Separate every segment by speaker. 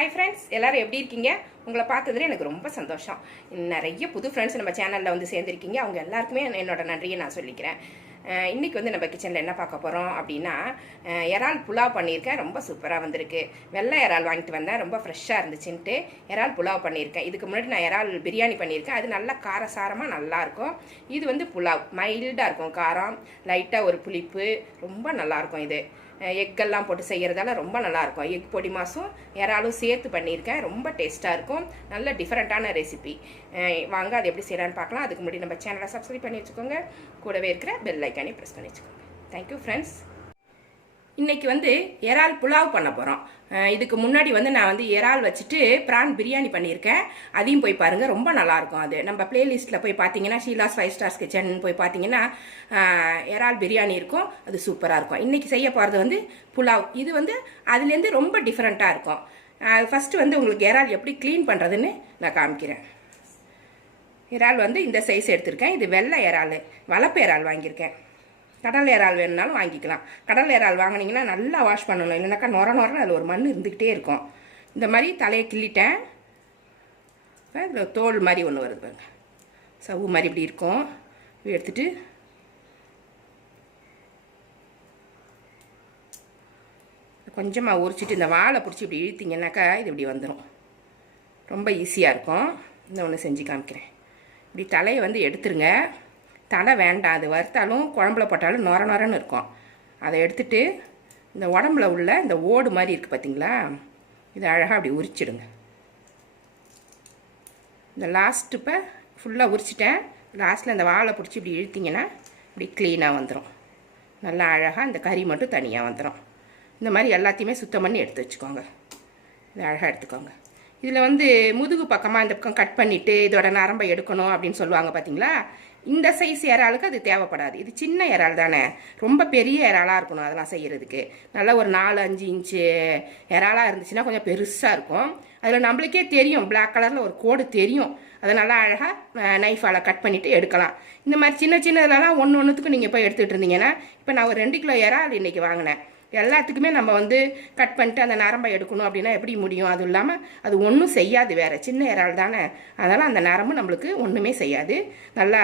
Speaker 1: Hi friends எல்லோரும் எப்படி இருக்கீங்க? உங்களை பார்த்ததுல எனக்கு ரொம்ப சந்தோஷம். நிறைய புது ஃப்ரெண்ட்ஸ் நம்ம சேனலில் வந்து சேர்ந்துருக்கீங்க. அவங்க எல்லாருக்குமே என்னோட நன்றியை நான் சொல்லிக்கிறேன். இன்றைக்கி வந்து நம்ம கிச்சனில் என்ன பார்க்க போகிறோம் அப்படின்னா இறால் புலாவ் பண்ணியிருக்கேன். ரொம்ப சூப்பராக வந்திருக்கு. வெள்ளை இறால் வாங்கிட்டு வந்தேன். ரொம்ப ஃப்ரெஷ்ஷாக இருந்துச்சுன்ட்டு இறால் புலாவ் பண்ணியிருக்கேன். இதுக்கு முன்னாடி நான் இறால் பிரியாணி பண்ணியிருக்கேன். அது நல்லா காரசாரமாக நல்லாயிருக்கும் இது வந்து புலாவ். மைல்டாக இருக்கும் காரம். லைட்டாக ஒரு புளிப்பு. ரொம்ப நல்லாயிருக்கும் இது. எக்கெல்லாம் போட்டு செய்கிறதால ரொம்ப நல்லாயிருக்கும். எக் பொடி மாசும் இறாலும் சேர்த்து பண்ணியிருக்கேன். ரொம்ப டேஸ்ட்டாக இருக்கும். நல்ல டிஃப்ரெண்ட்டான ரெசிபி வாங்க அது எப்படி செய்யலான்னு பார்க்கலாம். அதுக்கு முன்னாடி நம்ம சேனலை சப்ஸ்கிரைப் பண்ணி வச்சுக்கோங்க. கூடவே இருக்கிற பெல் ஐக்கானே ப்ரெஸ் பண்ணி வச்சுக்கோங்க. தேங்க்யூ ஃப்ரெண்ட்ஸ் இன்னைக்கு வந்து இறால் புலாவ் பண்ண போகிறோம் இதுக்கு முன்னாடி வந்து நான் வந்து இறால் வச்சுட்டு ப்ரான் பிரியாணி பண்ணியிருக்கேன். அதையும் போய் பாருங்கள் ரொம்ப நல்லாயிருக்கும் அது. நம்ம பிளேலிஸ்ட்டில் போய் பார்த்தீங்கன்னா ஷீலாஸ் ஃபைவ் ஸ்டார்ஸ் கிச்சன் போய் பார்த்தீங்கன்னா இறால் பிரியாணி இருக்கும். அது சூப்பராக இருக்கும். இன்றைக்கி செய்ய போகிறது வந்து புலாவ். இது வந்து அதுலேருந்து ரொம்ப டிஃப்ரெண்ட்டாக இருக்கும். ஃபஸ்ட்டு வந்து உங்களுக்கு இறால் எப்படி க்ளீன் பண்ணுறதுன்னு நான் காமிக்கிறேன். இறால் வந்து இந்த சைஸ் எடுத்திருக்கேன். இது வெள்ளை இறால் வளப்பு இறால் வாங்கியிருக்கேன். கடல் இறால் வேணும்னாலும் வாங்கிக்கலாம். கடல் இறால் வாங்கினீங்கன்னா நல்லா வாஷ் பண்ணணும். இல்லைனாக்கா நொர நொரன்னு அதில் ஒரு மண் இருந்துக்கிட்டே இருக்கும். இந்த மாதிரி தலையை கிள்ளிட்டேன். இந்த தோல் மாதிரி ஒன்று வருது பாருங்க. சவ்வு மாதிரி இப்படி இருக்கும். இப்படி எடுத்துட்டு கொஞ்சமாக உரிச்சிட்டு இந்த வாழை பிடிச்சி இப்படி இழுத்திங்கனாக்கா இது இப்படி வந்துடும் ரொம்ப ஈஸியாக இருக்கும். இந்த ஒன்று செஞ்சு காமிக்கிறேன். இப்படி தலையை வந்து எடுத்துருங்க. தலை வேண்டாம். அது வறுத்தாலும் குழம்புல போட்டாலும் நொர நொரன்னு இருக்கும். அதை எடுத்துட்டு இந்த உடம்புல உள்ள இந்த ஓடு மாதிரி இருக்குது பார்த்தீங்களா இதை அழகாக அப்படி உரிச்சிடுங்க. இந்த லாஸ்ட் இப்போ ஃபுல்லாக உரிச்சிட்டேன். லாஸ்ட்டில் இந்த வாழை பிடிச்சி இப்படி இழுத்திங்கன்னா இப்படி க்ளீனாக வந்துடும் நல்லா அழகாக இந்த கறி மட்டும் தனியாக வந்துடும் இந்த மாதிரி எல்லாத்தையுமே சுத்தம் பண்ணி எடுத்து வச்சுக்கோங்க. இதை அழகாக எடுத்துக்கோங்க. இதில் வந்து முதுகு பக்கமாக இந்த பக்கம் கட் பண்ணிவிட்டு இதோட நரம்பை எடுக்கணும் அப்படின்னு சொல்லுவாங்க பார்த்தீங்களா இந்த சைஸ் இறாலுக்கு அது தேவைப்படாது. இது சின்ன இறால் தானே. ரொம்ப பெரிய இறாலாக இருக்கணும் அதெல்லாம் செய்கிறதுக்கு நல்லா ஒரு நாலு அஞ்சு இன்ச்சு இறாலாக இருந்துச்சுன்னா கொஞ்சம் பெருசாக இருக்கும். அதில் நம்மளுக்கே தெரியும். பிளாக் கலரில் ஒரு கோடு தெரியும். அதை நல்லா அழகாக நைஃபால் கட் பண்ணிவிட்டு எடுக்கலாம். இந்த மாதிரி சின்ன சின்னதுலலாம் ஒன்று ஒன்றுத்துக்கும் நீங்கள் போய் எடுத்துகிட்டு இருந்தீங்கன்னா இப்போ நான் ஒரு ரெண்டு கிலோ இறால் இன்றைக்கி வாங்கினேன். எல்லாத்துக்குமே நம்ம வந்து கட் பண்ணிட்டு அந்த நரம்பை எடுக்கணும் அப்படின்னா எப்படி முடியும்? அதுவும் இல்லாமல் அது ஒன்றும் செய்யாது வேறு. சின்ன இறால் தானே. அதனால் அந்த நரம்பு நம்மளுக்கு ஒன்றுமே செய்யாது. நல்லா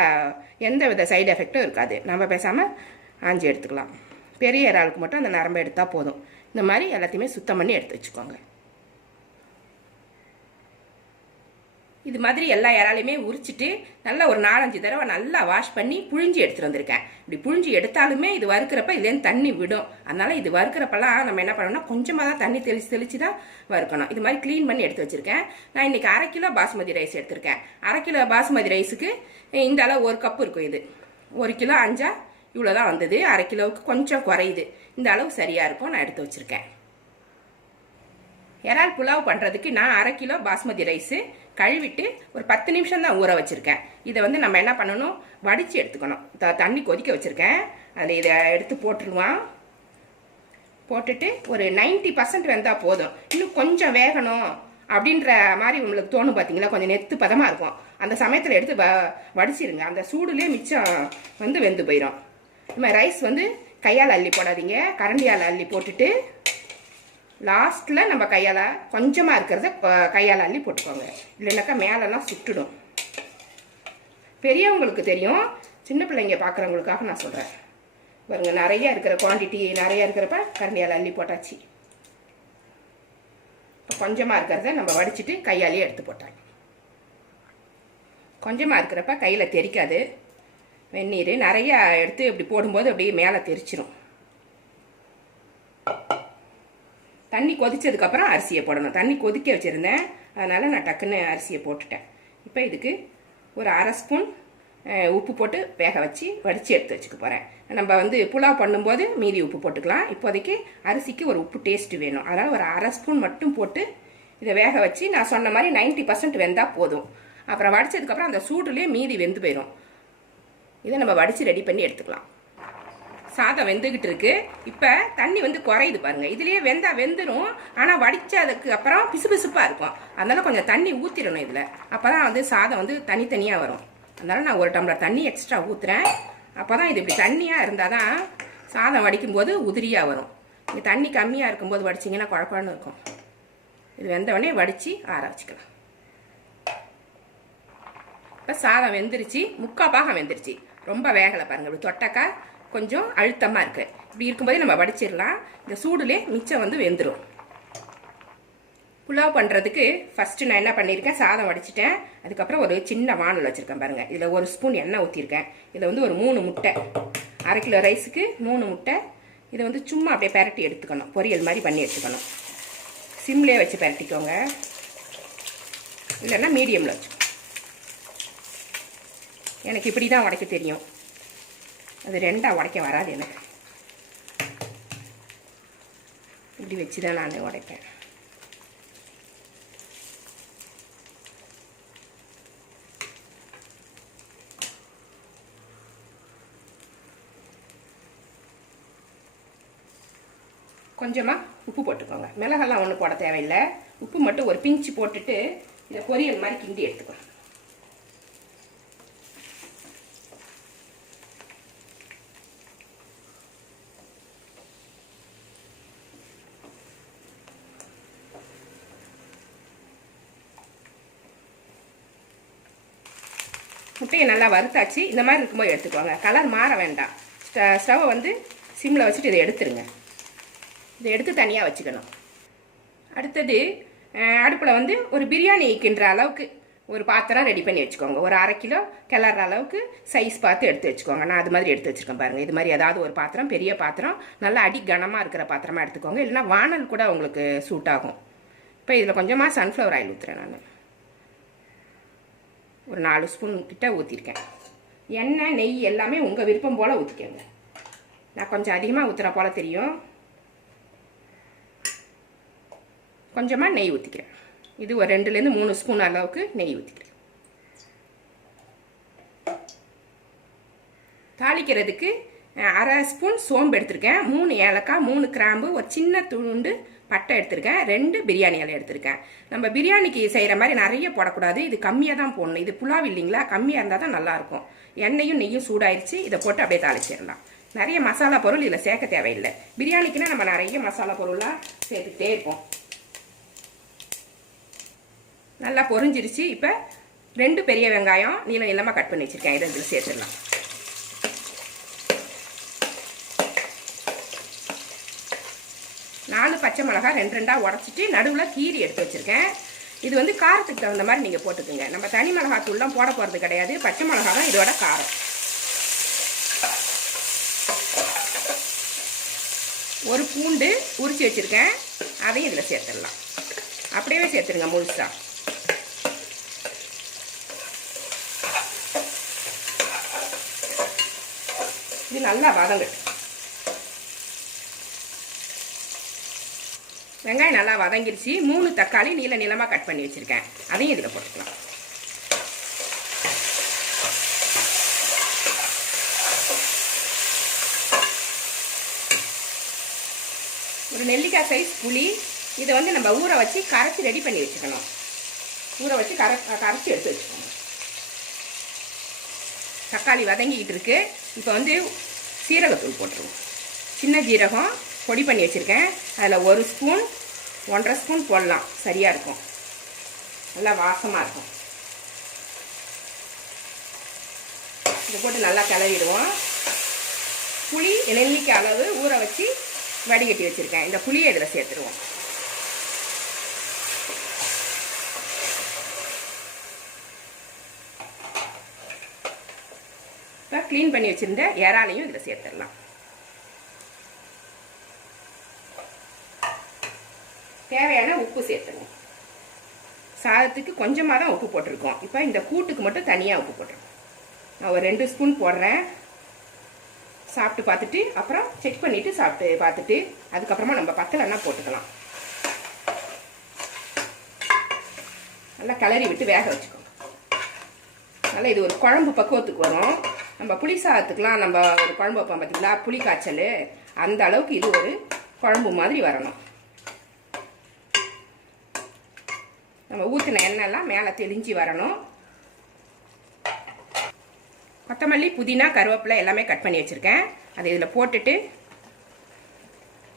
Speaker 1: எந்த வித சைடு எஃபெக்டும் இருக்காது. நம்ம பேசாமல் ஆஞ்சி எடுத்துக்கலாம். பெரிய இறாலுக்கு மட்டும் அந்த நரம்பை எடுத்தால் போதும். இந்த மாதிரி எல்லாத்தையுமே சுத்தம் பண்ணி எடுத்து வச்சுக்கோங்க. இது மாதிரி எல்லா இறாலையுமே உரிச்சிட்டு நல்லா ஒரு நாலஞ்சு தடவை நல்லா வாஷ் பண்ணி புழிஞ்சு எடுத்துகிட்டு வந்திருக்கேன். இப்படி புழிஞ்சு எடுத்தாலுமே இது வறுக்கிறப்ப இதுலேருந்து தண்ணி விடும். அதனால் இது வறுக்கிறப்பெல்லாம் நம்ம என்ன பண்ணணும்னா கொஞ்சமாக தான் தண்ணி தெளிச்சு தெளிச்சு தான் வறுக்கணும். இது மாதிரி க்ளீன் பண்ணி எடுத்து வச்சுருக்கேன். நான் இன்னைக்கு அரை கிலோ பாஸ்மதி ரைஸ் எடுத்திருக்கேன். அரை கிலோ பாஸ்மதி ரைஸுக்கு இந்த அளவு ஒரு கப்பு இருக்கும் இது. ஒரு கிலோ அஞ்சா இவ்வளோ தான் வந்தது. அரை கிலோவுக்கு கொஞ்சம் குறையுது. இந்த அளவு சரியாக இருக்கும். நான் எடுத்து வச்சுருக்கேன். இறால் புலாவ் பண்ணுறதுக்கு நான் அரை கிலோ பாஸ்மதி ரைஸு கழுவிட்டு ஒரு பத்து நிமிஷம் தான் ஊற வச்சுருக்கேன். இதை வந்து நம்ம என்ன பண்ணணும்? வடித்து எடுத்துக்கணும். த தண்ணி கொதிக்க வச்சுருக்கேன். அந்த இதை எடுத்து போட்டுருவான் போட்டுட்டு ஒரு 90% பர்சன்ட் வெந்தால் போதும். இன்னும் கொஞ்சம் வேகணும் அப்படின்ற மாதிரி உங்களுக்கு தோணும் பார்த்தீங்களா கொஞ்சம் நெத்து பதமாக இருக்கும். அந்த சமயத்தில் எடுத்து வ வடிச்சிருங்க. அந்த சூடுலேயே மிச்சம் வந்து வெந்து போயிடும் இந்த மாதிரி ரைஸ் வந்து கையால் அள்ளி போடாதீங்க. கரண்டியால் அள்ளி போட்டுட்டு லாஸ்ட்டில் நம்ம கையால் கொஞ்சமாக இருக்கிறத கையால் அள்ளி போட்டுக்கோங்க. இல்லைனாக்கா மேலெல்லாம் சுட்டுடும். பெரியவங்களுக்கு தெரியும் சின்ன பிள்ளைங்க பார்க்குறவங்களுக்காக நான் சொல்கிறேன் பாருங்க நிறைய இருக்கிற குவாண்டிட்டி நிறைய இருக்கிறப்ப கரண்டியால் அள்ளி போட்டாச்சு. இப்போ கொஞ்சமாக இருக்கிறத நம்ம வடிச்சிட்டு கையாலேயே எடுத்து போட்டாங்க. கொஞ்சமாக இருக்கிறப்ப கையில் தெரிக்காது. வெந்நீர் நிறையா எடுத்து இப்படி போடும்போது அப்படியே மேலே தெரிச்சிடும் தண்ணி கொதிச்சதுக்கப்புறம் அரிசியை போடணும். தண்ணி கொதிக்க வச்சுருந்தேன். அதனால் நான் டக்குன்னு அரிசியை போட்டுட்டேன். இப்போ இதுக்கு ஒரு அரை ஸ்பூன் உப்பு போட்டு வேக வச்சு வடித்து எடுத்து வச்சுக்க போகிறேன் நம்ம வந்து புலாவ் பண்ணும்போது மீதி உப்பு போட்டுக்கலாம். இப்போதைக்கு அரிசிக்கு ஒரு உப்பு டேஸ்ட்டு வேணும். அதனால் ஒரு அரை ஸ்பூன் மட்டும் போட்டு இதை வேக வச்சு நான் சொன்ன மாதிரி 90% பர்சன்ட் வெந்தால் போதும். அப்புறம் வடித்ததுக்கப்புறம் அந்த சூடுலேயே மீதி வெந்து போயிடும் இதை நம்ம வடித்து ரெடி பண்ணி எடுத்துக்கலாம். சாதம் வெந்துகிட்டு இருக்கு. இப்போ தண்ணி வந்து குறையுது பாருங்க. இதுலயே வெந்தா வெந்துடும் ஆனால் வடிச்சதுக்கு அப்புறம் பிசுபிசுப்பா இருக்கும். அதனால கொஞ்சம் தண்ணி ஊற்றிடணும் இதில். அப்பதான் வந்து சாதம் வந்து தனித்தனியாக வரும். அதனால நான் ஒரு டம்ளர் தண்ணி எக்ஸ்ட்ரா ஊற்றுறேன் அப்போ தான் இது இப்படி தண்ணியாக இருந்தால் தான் சாதம் வடிக்கும்போது உதிரியாக வரும். இங்கே தண்ணி கம்மியாக இருக்கும்போது வடிச்சிங்கன்னா குழப்பம்னு இருக்கும். இது வெந்தவொடனே வடித்து ஆற வச்சுக்கலாம். இப்போ சாதம் வெந்துருச்சு. முக்கால் பாகம் வெந்துருச்சு. ரொம்ப வேகலை பாருங்கள் இப்படி தொட்டக்கா கொஞ்சம் அழுத்தமாக இருக்குது இப்படி இருக்கும்போதே நம்ம வடிச்சிடலாம். இந்த சூடுலே மிச்சம் வந்து வெந்துடும் புலாவ் பண்ணுறதுக்கு ஃபஸ்ட்டு நான் என்ன பண்ணியிருக்கேன்? சாதம் வடிச்சிட்டேன். அதுக்கப்புறம் ஒரு சின்ன வானல் வச்சுருக்கேன் பாருங்கள் இதில் ஒரு ஸ்பூன் எண்ணெய் ஊற்றிருக்கேன் இதில் வந்து ஒரு மூணு முட்டை. அரை கிலோ ரைஸுக்கு மூணு முட்டை. இதை வந்து சும்மா அப்படியே பரட்டி எடுத்துக்கணும். பொரியல் மாதிரி பண்ணி எடுத்துக்கணும். சிம்லேயே வச்சு பரட்டிக்கோங்க. இல்லைன்னா மீடியமில் வச்சு எனக்கு இப்படி தான் உடைக்க தெரியும். அது ரெண்டாக உடைக்க வராது எனக்கு. இப்படி வச்சு தான் நான் உடைப்பேன். கொஞ்சமாக உப்பு போட்டுக்கோங்க. மிளகெல்லாம் ஒன்றும் போட தேவையில்லை. உப்பு மட்டும் ஒரு பிஞ்சு போட்டுட்டு இதை பொரியல் மாதிரி கிண்டி எடுத்துக்கோங்க முட்டையை நல்லா வறுத்தாச்சு. இந்த மாதிரி இருக்கும்போது எடுத்துக்கோங்க. கலர் மாற வேண்டாம். ஸ்டவ்வை வந்து சிம்மில் வச்சுட்டு இதை எடுத்துருங்க. இதை எடுத்து தனியாக வச்சுக்கணும். அடுத்தது அடுப்பில் வந்து ஒரு பிரியாணி கிண்டுற அளவுக்கு ஒரு பாத்திரம் ரெடி பண்ணி வச்சுக்கோங்க. ஒரு அரை கிலோ கிளற அளவுக்கு சைஸ் பார்த்து எடுத்து வச்சுக்கோங்க. நான் அது மாதிரி எடுத்து வச்சுருக்கேன் பாருங்கள் இது மாதிரி ஏதாவது ஒரு பாத்திரம் பெரிய பாத்திரம் நல்லா அடி கனமாக இருக்கிற பாத்திரமா எடுத்துக்கோங்க. இல்லைன்னா வானல் கூட உங்களுக்கு சூட் ஆகும். இப்போ இதில் கொஞ்சமாக சன்ஃப்ளவர் ஆயில் ஊற்றுறேன் நான். ஒரு நாலு ஸ்பூன் கிட்ட ஊற்றிருக்கேன் எண்ணெய் நெய் எல்லாமே உங்கள் விருப்பம் போல் ஊற்றிக்கோங்க நான் கொஞ்சம் அதிகமாக ஊற்றுற போல் தெரியும். கொஞ்சமாக நெய் ஊற்றிக்கிறேன் இது ஒரு ரெண்டுலேருந்து மூணு ஸ்பூன் அளவுக்கு நெய் ஊற்றிக்கிறேன் தாளிக்கிறதுக்கு அரை ஸ்பூன் சோம்பு எடுத்திருக்கேன். மூணு ஏலக்காய் மூணு கிராம்பு ஒரு சின்ன துண்டு பட்டை எடுத்திருக்கேன். ரெண்டு பிரியாணி இலை எடுத்திருக்கேன். நம்ம பிரியாணிக்கு செய்கிற மாதிரி நிறைய போடக்கூடாது. இது கம்மியாக தான் போடணும். இது புலாவ் இல்லைங்களா? கம்மியாக இருந்தால் தான் நல்லாயிருக்கும். எண்ணெயும் நெய்யும் சூடாயிருச்சு. இதை போட்டு அப்படியே தாளிச்சிடலாம். நிறைய மசாலா பொருள் இதில் சேர்க்க தேவையில்லை. பிரியாணிக்குன்னா நம்ம நிறைய மசாலா பொருளாக சேர்த்துக்கிட்டே இருப்போம். நல்லா பொறிஞ்சிருச்சு இப்போ ரெண்டு பெரிய வெங்காயம் நீளம் நீளமாக கட் பண்ணி வச்சுருக்கேன். இதை இதில் சேர்த்துடலாம் நாலு பச்சை மிளகா ரெண்டு ரெண்டாக உடச்சிட்டு நடுவில் கீரி எடுத்து வச்சுருக்கேன். இது வந்து காரத்துக்கு தகுந்த மாதிரி நீங்கள் போட்டுக்கோங்க. நம்ம தனி மிளகாத்தூள்லாம் போட போகிறது கிடையாது. பச்சை மிளகா தான் இதோட காரம். ஒரு பூண்டு உரிச்சு வச்சுருக்கேன். அதையும் இதில் சேர்த்துடலாம். அப்படியே சேர்த்துருங்க முழுசாக இது நல்லா வதங்கட்டும். வெங்காயம் நல்லா வதங்கிருச்சு. மூணு தக்காளி நீல நீளமாக கட் பண்ணி வச்சுருக்கேன். அதையும் இதில் போட்டுக்கலாம். ஒரு நெல்லிக்காய் சைஸ் புளி இதை வந்து நம்ம ஊற வச்சு கரைச்சி ரெடி பண்ணி வச்சுக்கணும். ஊற வச்சு கரை கரைச்சி எடுத்து வச்சுக்கணும். தக்காளி வதங்கிக்கிட்டு இருக்கு. இப்போ வந்து சீரகத்தூள் போட்டுருவோம். சின்ன ஜீரகம் பொடி பண்ணி வச்சுருக்கேன். அதில் ஒரு ஸ்பூன் ஒன்றரை ஸ்பூன் போடலாம். சரியாக இருக்கும். நல்லா வாசமாக இருக்கும். இதை போட்டு நல்லா கிளறிடுவோம். புளி நெல்லிக்காய் அளவு ஊற வச்சு வடிகட்டி வச்சுருக்கேன். இந்த புளியை இதில் சேர்த்துருவோம். இப்போ க்ளீன் பண்ணி வச்சுருந்த இறாலையும் இதில் சேர்த்துடலாம். தேவையான உப்பு சேர்த்துங்க. சாதத்துக்கு கொஞ்சமாக தான் உப்பு போட்டிருக்கோம். இப்போ இந்த கூட்டுக்கு மட்டும் தனியாக உப்பு போட்டிருக்கோம். நான் ஒரு ரெண்டு ஸ்பூன் போடுறேன். சாப்பிட்டு பார்த்துட்டு அப்புறம் செக் பண்ணிவிட்டு சாப்பிட்டு பார்த்துட்டு அதுக்கப்புறமா நம்ம பத்தலைன்னா போட்டுக்கலாம். நல்லா கிளறி விட்டு வேக வச்சுக்கோங்க. நல்லா இது ஒரு குழம்பு பக்குவத்துக்கு வரும். நம்ம புளி சாதத்துக்கெலாம் நம்ம ஒரு குழம்பு வைப்போம் பார்த்தீங்களா புளி காய்ச்சல். அந்த அளவுக்கு இது ஒரு குழம்பு மாதிரி வரணும். நம்ம ஊற்றின எண்ணெய்லாம் மேலே தெளிஞ்சு வரணும். கொத்தமல்லி புதினா கருவேப்பிலை எல்லாமே கட் பண்ணி வச்சுருக்கேன். அதை இதில் போட்டுட்டு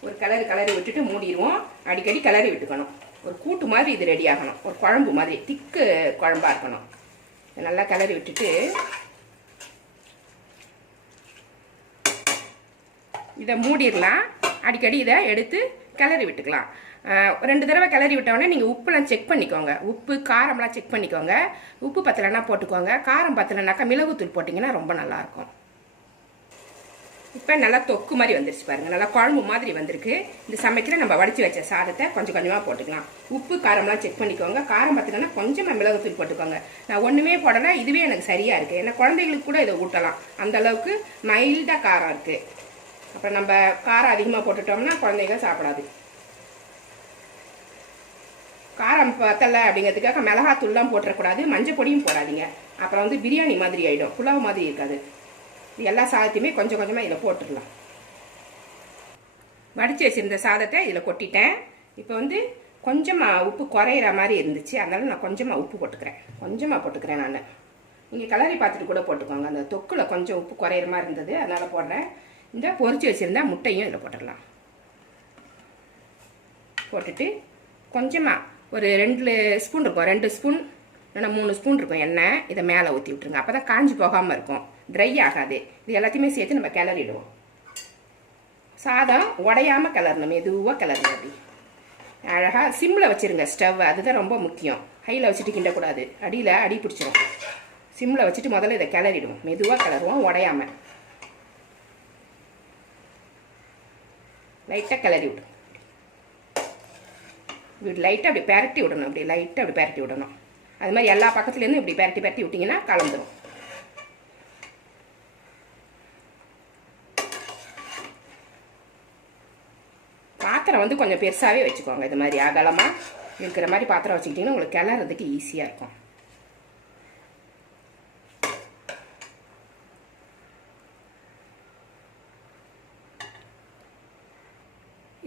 Speaker 1: ஒரு கலரு கிளறி விட்டுட்டு மூடிடுவோம். அடிக்கடி கிளறி விட்டுக்கணும். ஒரு கூட்டு மாதிரி இது ரெடி ஆகணும். ஒரு குழம்பு மாதிரி திக்கு குழம்பாக இருக்கணும். நல்லா கிளறி விட்டுட்டு இதை மூடிடலாம். அடிக்கடி இதை எடுத்து கிளறி விட்டுக்கலாம். ரெண்டு தடவை கிளறி விட்டோடனே நீங்கள் உப்புலாம் செக் பண்ணிக்கோங்க. உப்பு காரம்லாம் செக் பண்ணிக்கோங்க. உப்பு பத்தலைன்னா போட்டுக்கோங்க. காரம் பத்தலைனாக்கா மிளகுத்தூள் போட்டிங்கன்னா ரொம்ப நல்லாயிருக்கும். இப்போ நல்லா தொக்கு மாதிரி வந்துருச்சு பாருங்கள் நல்லா குழம்பு மாதிரி வந்திருக்கு. இந்த சமைக்கிற நம்ம வடித்து வச்ச சாதத்தை கொஞ்சம் கொஞ்சமாக போட்டுக்கலாம். உப்பு காரம்லாம் செக் பண்ணிக்கோங்க. காரம் பார்த்தீங்கன்னா கொஞ்சமாக மிளகுத்தூள் போட்டுக்கோங்க. நான் ஒன்றுமே போடலை. இதுவே எனக்கு சரியாக இருக்குது ஏன்னா குழந்தைகளுக்கு கூட இதை ஊட்டலாம். அந்த அளவுக்கு மைல்டாக காரம் இருக்குது அப்புறம் நம்ம காரம் அதிகமாக போட்டுட்டோம்னா குழந்தைகள் சாப்பிடாது. காரம் பத்தலை அப்படிங்கிறதுக்காக மிளகாத்தூள்லாம் போட்டுறக்கூடாது மஞ்சள் பொடியும் போடாதீங்க. அப்புறம் வந்து பிரியாணி மாதிரி ஆகிடும் புலாவ் மாதிரி இருக்காது. இது எல்லா சாதத்தையுமே கொஞ்சம் கொஞ்சமாக இதில் போட்டுடலாம். வடித்து வச்சிருந்த சாதத்தை இதில் கொட்டிட்டேன். இப்போ வந்து கொஞ்சமாக உப்பு குறையிற மாதிரி இருந்துச்சு. அதனால் நான் கொஞ்சமாக உப்பு போட்டுக்கிறேன். கொஞ்சமாக போட்டுக்கிறேன் நான். நீங்கள் கலரி பார்த்துட்டு கூட போட்டுக்கோங்க. அந்த தொக்கில் கொஞ்சம் உப்பு குறையிற மாதிரி இருந்தது அதனால் போடுறேன். இந்த பொறிச்சு வச்சுருந்தா முட்டையும் இதில் போட்டுடலாம். போட்டுட்டு கொஞ்சமாக ஒரு ரெண்டு ஸ்பூன் இருக்கும். ரெண்டு ஸ்பூன் இல்லைன்னா மூணு ஸ்பூன் இருக்கும் எண்ணெய். இதை மேலே ஊற்றி விட்ருங்க அப்போ தான் காஞ்சி போகாமல் இருக்கும். ட்ரை ஆகாது. இது எல்லாத்தையுமே சேர்த்து நம்ம கிளறிடுவோம். சாதம் உடையாமல் கிளறணும். மெதுவாக கிளறணும் அப்படி. அழகாக சிம்மில் வச்சுருங்க ஸ்டவ் அதுதான் ரொம்ப முக்கியம். ஹையில் வச்சுட்டு கிண்டக்கூடாது. அடியில் அடி பிடிச்சிரும். சிம்மில் வச்சுட்டு முதல்ல இதை கிளறிடுவோம். மெதுவாக கிளறுவோம் உடையாமல் லைட்டாக கிளறி விடும் இப்படி லைட்டாக அப்படி பெரட்டி விடணும். அப்படி லைட்டாக அப்படி பெரட்டி விடணும். அது மாதிரி எல்லா பக்கத்துலேருந்து இப்படி பெரட்டி பெரட்டி விட்டிங்கன்னா கலந்துடும் பாத்திரம் வந்து கொஞ்சம் பெருசாகவே வச்சுக்கோங்க. இது மாதிரி அகலமாக இருக்கிற மாதிரி பாத்திரம் வச்சுக்கிட்டிங்கன்னா உங்களுக்கு கிளறதுக்கு ஈஸியாக இருக்கும்.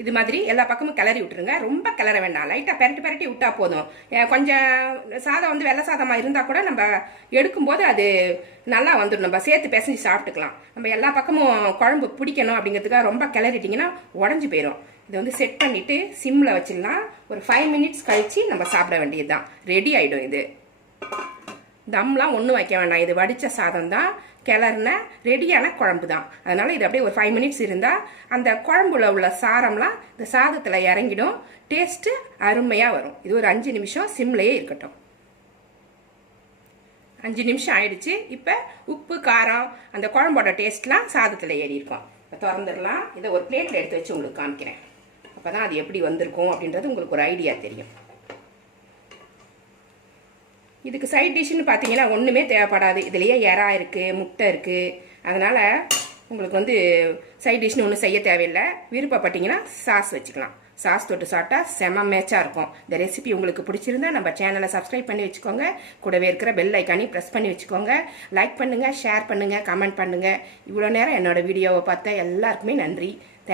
Speaker 1: இது மாதிரி எல்லா பக்கமும் கிளறி விட்டுருங்க. ரொம்ப கிளற வேண்டாம். லைட்டாக பெரட்டி பெரட்டி விட்டா போதும். கொஞ்சம் சாதம் வந்து வெள்ளை சாதமாக இருந்தால் கூட நம்ம எடுக்கும்போது அது நல்லா வந்துடும் நம்ம சேர்த்து பிசைஞ்சு சாப்பிட்டுக்கலாம். நம்ம எல்லா பக்கமும் குழம்பு பிடிக்கணும் அப்படிங்கிறதுக்காக ரொம்ப கிளறிட்டிங்கன்னா உடஞ்சி போயிடும் இதை வந்து செட் பண்ணிவிட்டு சிம்மில் வச்சிடலாம். ஒரு ஃபைவ் மினிட்ஸ் கழித்து நம்ம சாப்பிட வேண்டியது தான் ரெடி ஆகிடும் இது. தம்லாம் ஒன்றும் வைக்க வேண்டாம். இது வடித்த சாதம் தான் கிளறின ரெடியான குழம்பு தான் அதனால் இது அப்படியே ஒரு ஃபைவ் மினிட்ஸ் இருந்தால் அந்த குழம்புல உள்ள சாரம்லாம் இந்த சாதத்தில் இறங்கிடும். டேஸ்ட்டு அருமையாக வரும். இது ஒரு அஞ்சு நிமிஷம் சிம்லேயே இருக்கட்டும். அஞ்சு நிமிஷம் ஆயிடுச்சு. இப்போ உப்பு காரம் அந்த குழம்போட டேஸ்ட்லாம் சாதத்தில் ஏறி இருக்கும் இப்போ திறந்துடலாம். இதை ஒரு பிளேட்டில் எடுத்து வச்சு உங்களுக்கு காமிக்கிறேன். அப்போ தான் அது எப்படி வந்திருக்கும் அப்படின்றது உங்களுக்கு ஒரு ஐடியா தெரியும். இதுக்கு சைட் டிஷ்ஷுன்னு பார்த்தீங்கன்னா ஒன்றுமே தேவைப்படாது. இதுலேயே இறா இருக்குது முட்டை இருக்குது அதனால் உங்களுக்கு வந்து சைட் டிஷ்னு ஒன்றும் செய்ய தேவையில்லை. விருப்பப்பட்டீங்கன்னா சாஸ் வச்சுக்கலாம். சாஸ் தொட்டு சாப்பிட்டா செம மேட்சாக இருக்கும். இந்த ரெசிபி உங்களுக்கு பிடிச்சிருந்தா நம்ம சேனலை சப்ஸ்கிரைப் பண்ணி வச்சுக்கோங்க. கூடவே இருக்கிற பெல் ஐக்கானையும் ப்ரெஸ் பண்ணி வச்சுக்கோங்க. லைக் பண்ணுங்கள் ஷேர் பண்ணுங்கள் கமெண்ட் பண்ணுங்கள் இவ்வளோ நேரம் என்னோடய வீடியோவை பார்த்தா எல்லாருக்குமே நன்றி.